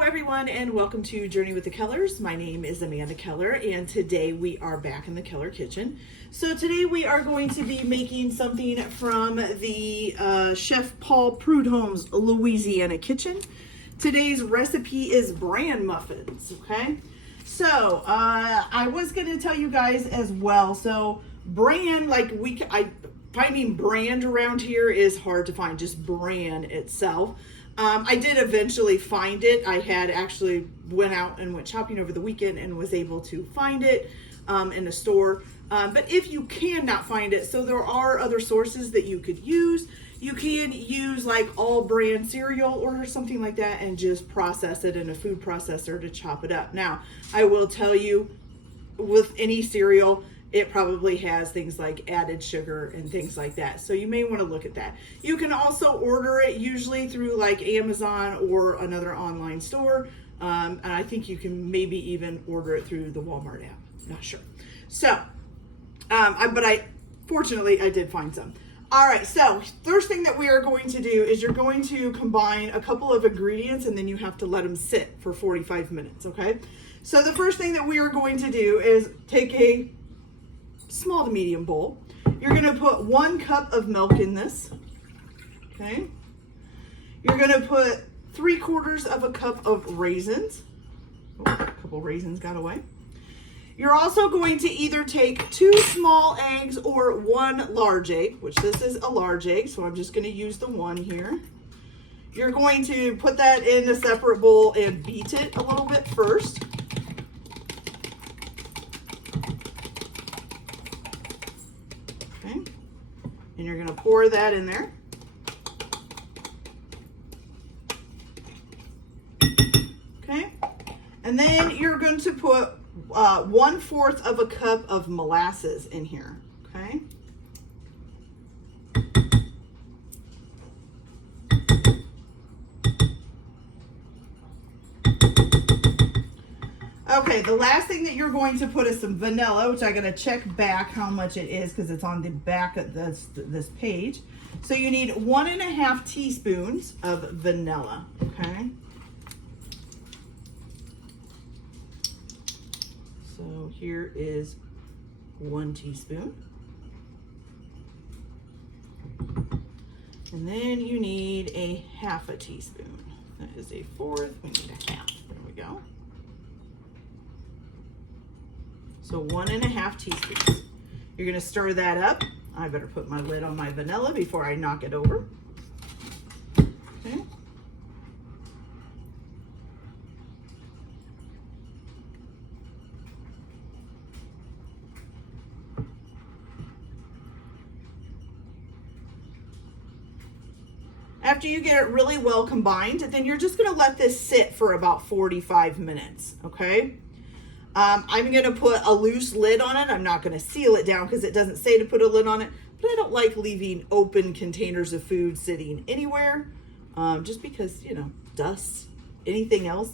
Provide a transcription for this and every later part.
Hello everyone and welcome to Journey with the Kellers. My name is Amanda Keller and today we are back in the Keller kitchen. So today we are going to be making something from the Chef Paul Prudhomme's Louisiana Kitchen. Today's recipe is bran muffins, okay? So I was going to tell you guys as well. So bran, finding brand around here is hard to find, just bran itself. I did eventually find it. I had actually went out and went shopping over the weekend and was able to find it in a store. But if you cannot find it, so there are other sources that you could use. You can use like all bran cereal or something like that and just process it in a food processor to chop it up. Now, I will tell you, with any cereal, it probably has things like added sugar and things like that. So you may want to look at that. You can also order it usually through like Amazon or another online store. And I think you can maybe even order it through the Walmart app. Not sure. So, fortunately I did find some. All right, so first thing that we are going to do is you're going to combine a couple of ingredients and then you have to let them sit for 45 minutes, okay? So the first thing that we are going to do is take a small to medium bowl. You're going to put 1 cup of milk in this, okay? You're going to put 3/4 of a cup of raisins. Oh, a couple raisins got away. You're also going to either take 2 small eggs or 1 large egg, which this is a large egg, so I'm just going to use the 1 here. You're going to put that in a separate bowl and beat it a little bit first. And you're going to pour that in there. Okay. And then you're going to put 1/4 of a cup of molasses in here. Okay. Okay, the last thing that you're going to put is some vanilla, which I got to check back how much it is because it's on the back of this page. So you need 1.5 teaspoons of vanilla, okay? So here is 1 teaspoon. And then you need a 1/2 teaspoon. That is a 1/4, we need a 1/2, there we go. So 1.5 teaspoons. You're gonna stir that up. I better put my lid on my vanilla before I knock it over. Okay. After you get it really well combined, then you're just gonna let this sit for about 45 minutes, okay? I'm going to put a loose lid on it. I'm not going to seal it down because it doesn't say to put a lid on it, but I don't like leaving open containers of food sitting anywhere, just because, you know, dust, anything else,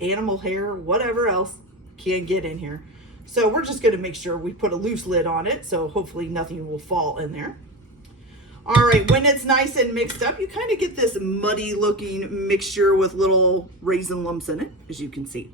animal hair, whatever else can get in here. So we're just going to make sure we put a loose lid on it, so hopefully nothing will fall in there. All right, when it's nice and mixed up, you kind of get this muddy looking mixture with little raisin lumps in it, as you can see.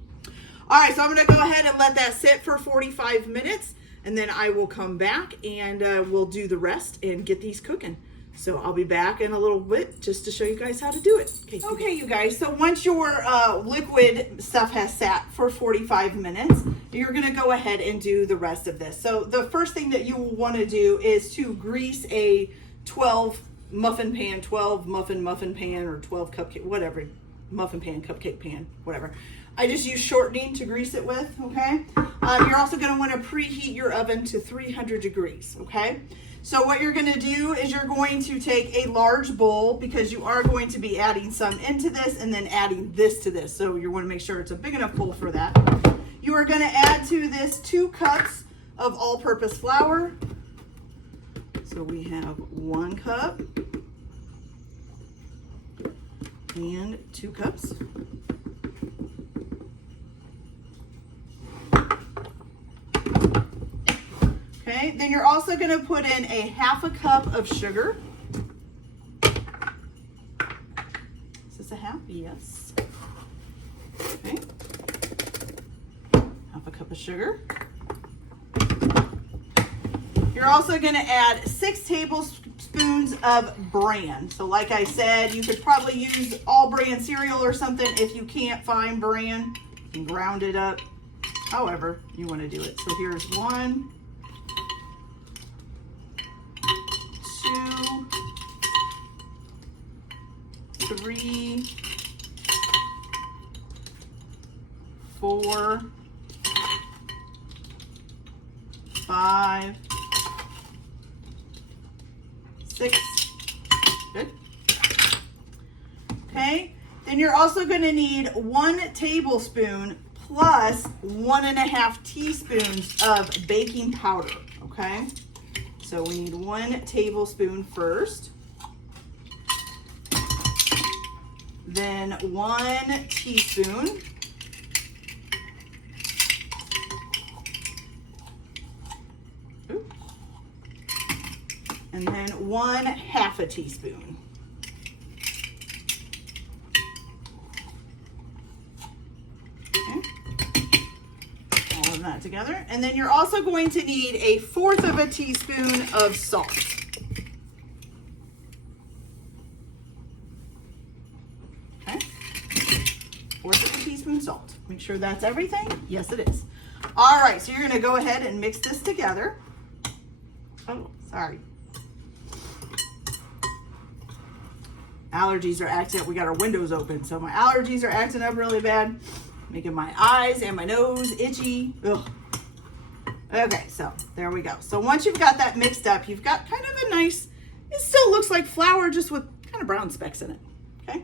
All right, so I'm gonna go ahead and let that sit for 45 minutes and then I will come back and we'll do the rest and get these cooking. So I'll be back in a little bit just to show you guys how to do it. Okay, you guys, so once your liquid stuff has sat for 45 minutes, you're gonna go ahead and do the rest of this. So the first thing that you will wanna do is to grease a 12 muffin pan, 12 muffin pan, or 12 cupcake, whatever, muffin pan, cupcake pan, whatever. I just use shortening to grease it with, okay? You're also gonna wanna preheat your oven to 300 degrees, okay? So what you're gonna do is you're going to take a large bowl because you are going to be adding some into this and then adding this to this. So you wanna make sure it's a big enough bowl for that. You are gonna add to this 2 cups of all-purpose flour. So we have 1 cup and 2 cups. Okay, then you're also going to put in a 1/2 cup of sugar. Is this a half? Yes. the sugar. You're also going to add 6 tablespoons of bran. So like I said, you could probably use all bran cereal or something. If you can't find bran, you can ground it up however you want to do it. So here's 1, 2, 3, 4, 5, 6. Good. Okay. Then you're also going to need 1 tablespoon plus 1.5 teaspoons of baking powder. Okay. So we need 1 tablespoon first. Then 1 teaspoon. And then 1/2 teaspoon. Okay. All of that together. And then you're also going to need 1/4 teaspoon of salt. Okay. 1/4 teaspoon salt. Make sure that's everything. Yes, it is. All right, so you're going to go ahead and mix this together. Oh, sorry. Allergies are acting up. We got our windows open, so my allergies are acting up really bad, making my eyes and my nose itchy. Ugh. Okay, so there we go. So once you've got that mixed up, you've got kind of a nice, it still looks like flour just with kind of brown specks in it. Okay.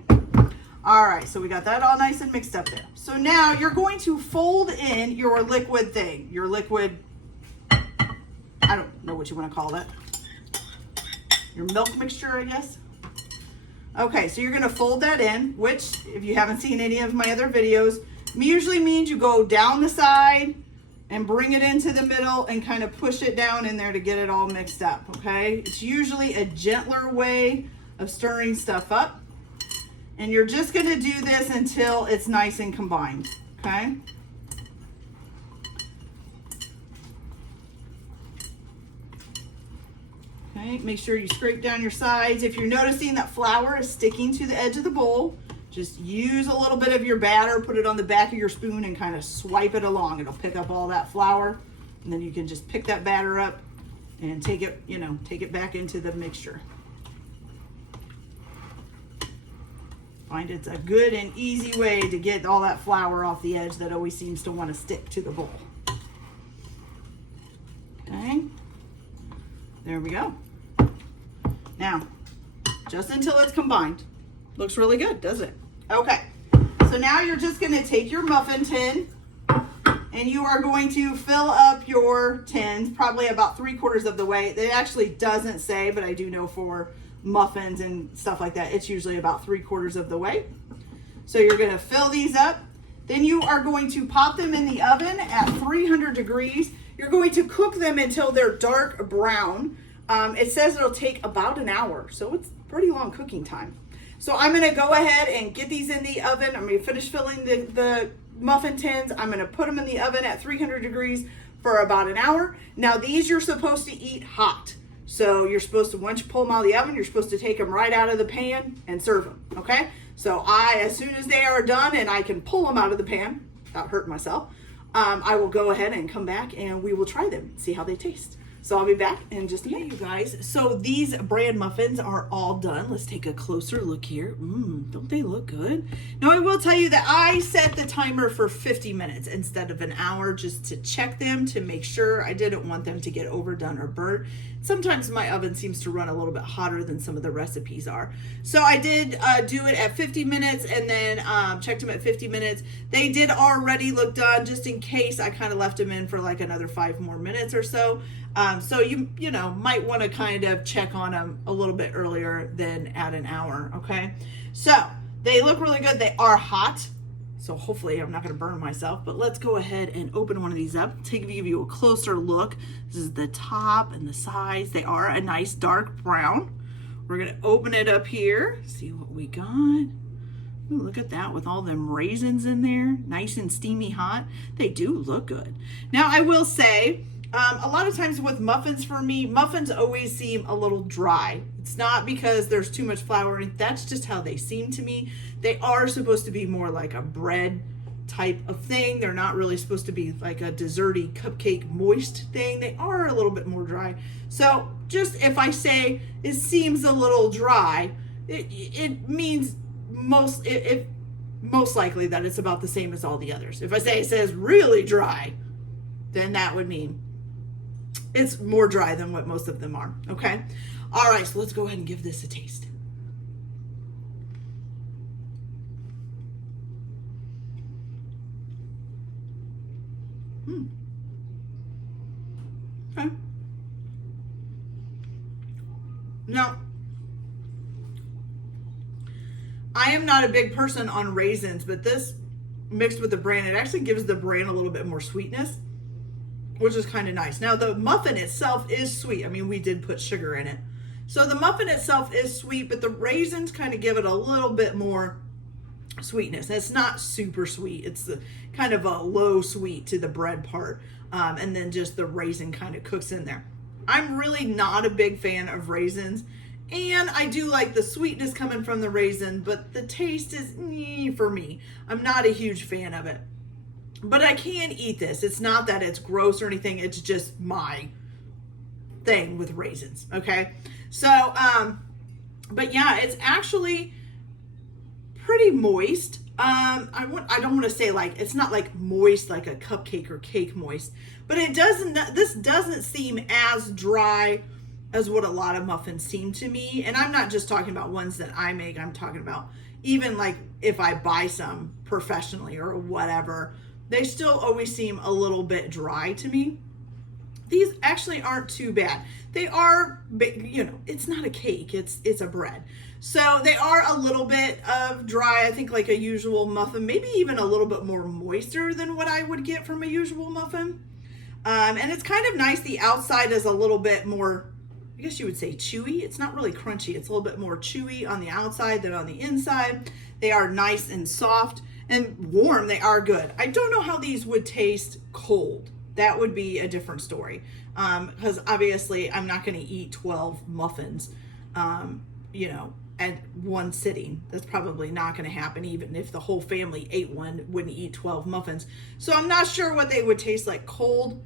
All right, so we got that all nice and mixed up there. So now you're going to fold in your liquid thing, your liquid, I don't know what you want to call that. Your milk mixture, I guess. Okay, so you're going to fold that in, which, if you haven't seen any of my other videos, usually means you go down the side and bring it into the middle and kind of push it down in there to get it all mixed up, okay? It's usually a gentler way of stirring stuff up. And you're just going to do this until it's nice and combined, okay? Okay, make sure you scrape down your sides. If you're noticing that flour is sticking to the edge of the bowl, just use a little bit of your batter, put it on the back of your spoon and kind of swipe it along. It'll pick up all that flour, and then you can just pick that batter up and take it, take it back into the mixture. Find it's a good and easy way to get all that flour off the edge that always seems to want to stick to the bowl. Okay, there we go. Now, just until it's combined. Looks really good, doesn't it? Okay, so now you're just going to take your muffin tin and you are going to fill up your tins probably about 3/4 of the way. It actually doesn't say, but I do know for muffins and stuff like that, it's usually about 3/4 of the way. So you're going to fill these up. Then you are going to pop them in the oven at 300 degrees. You're going to cook them until they're dark brown. It says it'll take about an hour, so it's pretty long cooking time. So I'm going to go ahead and get these in the oven. I'm going to finish filling the muffin tins. I'm going to put them in the oven at 300 degrees for about an hour. Now these you're supposed to eat hot. So you're supposed to, once you pull them out of the oven, you're supposed to take them right out of the pan and serve them, okay? So as soon as they are done and I can pull them out of the pan without hurting myself, I will go ahead and come back and we will try them, see how they taste. So I'll be back in just a minute, you guys. So these bran muffins are all done. Let's take a closer look here. Don't they look good? Now I will tell you that I set the timer for 50 minutes instead of an hour just to check them, to make sure. I didn't want them to get overdone or burnt. Sometimes my oven seems to run a little bit hotter than some of the recipes are. So I did do it at 50 minutes and then checked them at 50 minutes. They did already look done. Just in case, I kind of left them in for like another 5 more minutes or so. So you know, might want to kind of check on them a little bit earlier than at an hour, okay? So they look really good. They are hot, so hopefully I'm not going to burn myself, but let's go ahead and open one of these up. Give you a closer look. This is the top and the sides. They are a nice dark brown. We're going to open it up here, see what we got. Ooh, look at that with all them raisins in there, nice and steamy hot. They do look good. Now I will say, a lot of times with muffins for me, muffins always seem a little dry. It's not because there's too much flour, that's just how they seem to me. They are supposed to be more like a bread type of thing. They're not really supposed to be like a desserty cupcake moist thing. They are a little bit more dry. So just if I say it seems a little dry, it means most likely that it's about the same as all the others. If I say it says really dry, then that would mean it's more dry than what most of them are. Okay. All right. So let's go ahead and give this a taste. Okay. Now, I am not a big person on raisins, but this mixed with the bran, it actually gives the bran a little bit more sweetness, which is kind of nice. Now, the muffin itself is sweet. I mean, we did put sugar in it. So the muffin itself is sweet, but the raisins kind of give it a little bit more sweetness. It's not super sweet. It's kind of a low sweet to the bread part. And then just the raisin kind of cooks in there. I'm really not a big fan of raisins. And I do like the sweetness coming from the raisin, but the taste is for me. I'm not a huge fan of it. But I can eat this. It's not that it's gross or anything. It's just my thing with raisins. Okay. So, but yeah, it's actually pretty moist. I don't want to say like, it's not like moist, like a cupcake or cake moist, but this doesn't seem as dry as what a lot of muffins seem to me. And I'm not just talking about ones that I make. I'm talking about even like if I buy some professionally or whatever, they still always seem a little bit dry to me. These actually aren't too bad. They are, you know, it's not a cake, it's a bread. So they are a little bit of dry, I think like a usual muffin, maybe even a little bit more moister than what I would get from a usual muffin. And it's kind of nice. The outside is a little bit more, I guess you would say chewy. It's not really crunchy. It's a little bit more chewy on the outside than on the inside. They are nice and soft and warm. They are good. I don't know how these would taste cold. That would be a different story. Because obviously I'm not going to eat 12 muffins, you know, at one sitting. That's probably not going to happen. Even if the whole family ate one, wouldn't eat 12 muffins. So I'm not sure what they would taste like cold.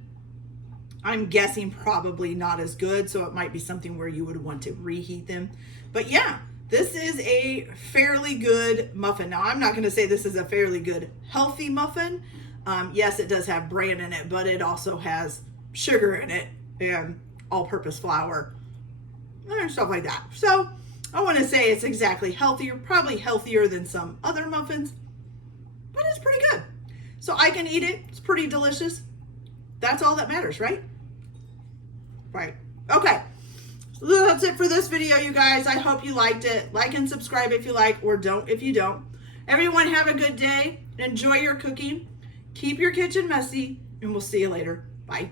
I'm guessing probably not as good. So it might be something where you would want to reheat them. But yeah, this is a fairly good muffin. Now, I'm not going to say this is a fairly good healthy muffin. Yes, it does have bran in it, but it also has sugar in it and all-purpose flour and stuff like that. So I want to say it's exactly healthier, probably healthier than some other muffins, but it's pretty good. So I can eat it. It's pretty delicious. That's all that matters, right? Right. Okay. So that's it for this video, you guys. I hope you liked it. Like and subscribe if you like, or don't if you don't. Everyone have a good day. Enjoy your cooking. Keep your kitchen messy, and we'll see you later. Bye.